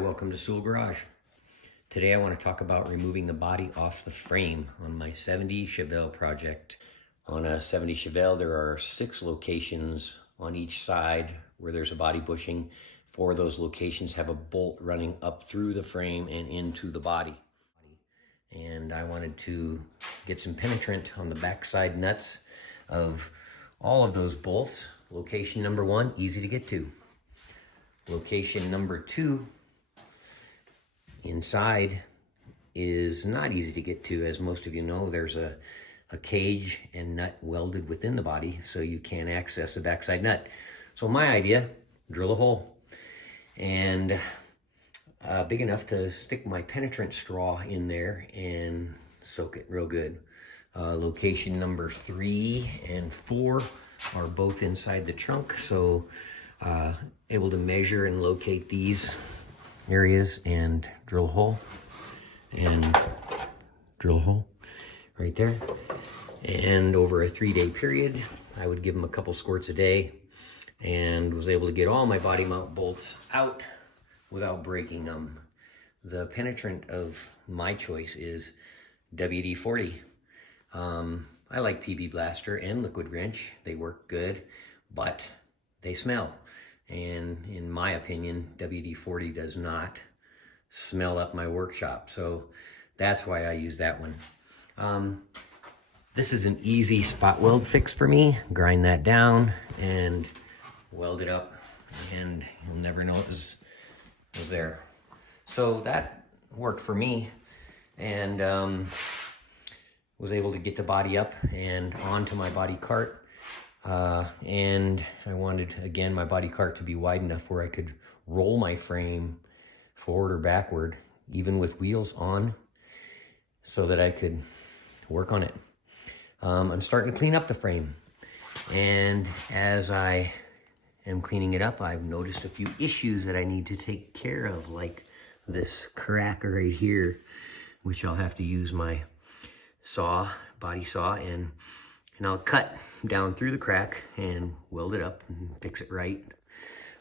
welcome to Sewell Garage. Today I want to talk about removing the body off the frame on my 70 Chevelle project. On a 70 Chevelle, there are 6 locations on each side where there's a body bushing. 4 of those locations have a bolt running up through the frame and into the body. And I wanted to get some penetrant on the backside nuts of all of those bolts. Location number 1, easy to get to. Location number 2, inside, is not easy to get to. As most of you know, there's a cage and nut welded within the body, so you can't access the backside nut. So my idea, drill a hole, and big enough to stick my penetrant straw in there and soak it real good. Location number 3 and 4 are both inside the trunk, so able to measure and locate these areas and drill a hole, and drill a hole right there. And over a 3-day period, I would give them a couple squirts a day and was able to get all my body mount bolts out without breaking them. The penetrant of my choice is WD-40. I like PB Blaster and Liquid Wrench. They work good, but they smell. And in my opinion, WD-40 does not smell up my workshop. So that's why I use that one. This is an easy spot weld fix for me. Grind that down and weld it up, and you'll never know it was there. So that worked for me, and was able to get the body up and onto my body cart. And I wanted, again, my body cart to be wide enough where I could roll my frame forward or backward, even with wheels on, so that I could work on it. I'm starting to clean up the frame, and as I am cleaning it up, I've noticed a few issues that I need to take care of, like this crack right here, which I'll have to use my saw, body saw, and I'll cut down through the crack and weld it up and fix it right.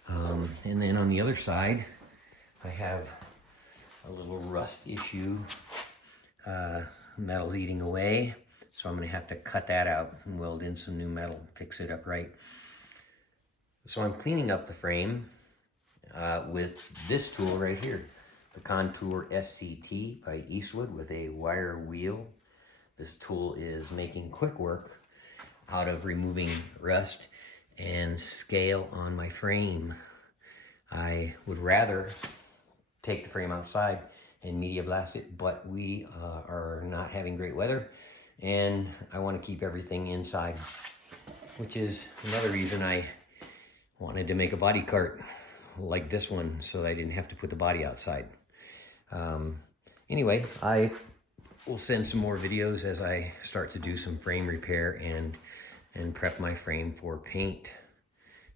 And then on the other side, I have a little rust issue. Metal's eating away, so I'm gonna have to cut that out and weld in some new metal, fix it up right. So I'm cleaning up the frame with this tool right here, the Contour SCT by Eastwood with a wire wheel. This tool is making quick work out of removing rust and scale on my frame. I would rather take the frame outside and media blast it, but we are not having great weather, and I want to keep everything inside, which is another reason I wanted to make a body cart like this one, so I didn't have to put the body outside. Anyway, I will send some more videos as I start to do some frame repair and prep my frame for paint.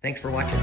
Thanks for watching.